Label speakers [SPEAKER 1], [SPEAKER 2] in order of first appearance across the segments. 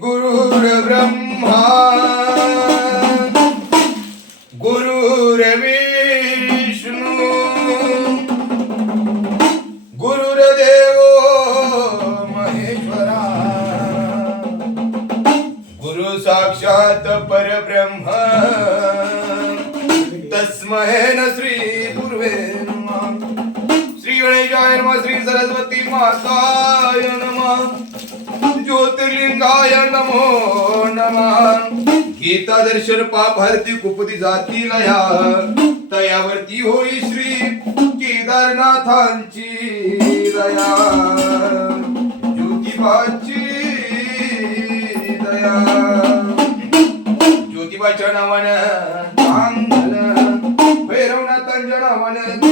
[SPEAKER 1] गुरुर् ब्रह्मा गुरुर्विष्णू गुरुर्देव महेश्वरा गुरु साक्षात परब्रह्म तस्महेन श्री पूर्वे श्री गणेशाय नम श्री सरस्वती माताय नम। ज्योतिर्लिंगाय नमो नम. गीता दर्शन पापार्थी कुपती जाती लया. तयावरती होई श्री केदारनाथांची दया. ज्योतिबाची दया. ज्योतिबाच्या नावानं भैरवनाथांच्या नावानं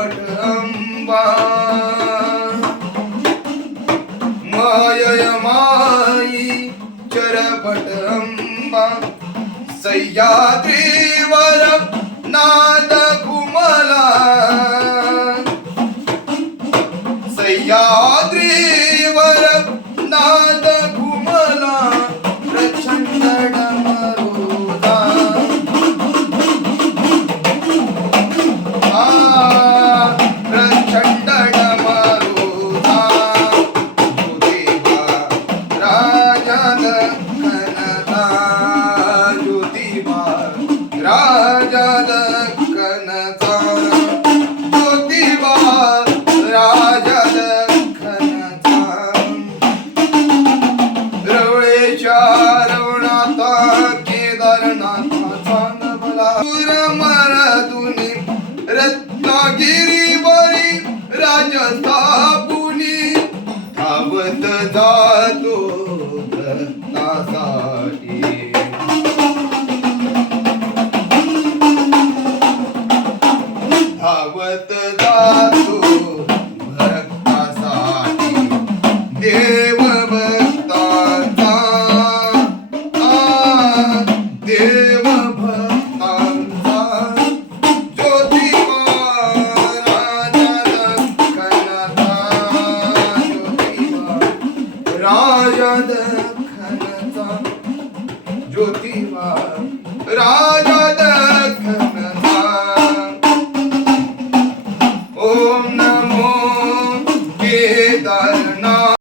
[SPEAKER 1] पट अंबा माय माई चरपट अंबा सह्याद्रीवर नाद कुमला. Sahyadri I get it. Raja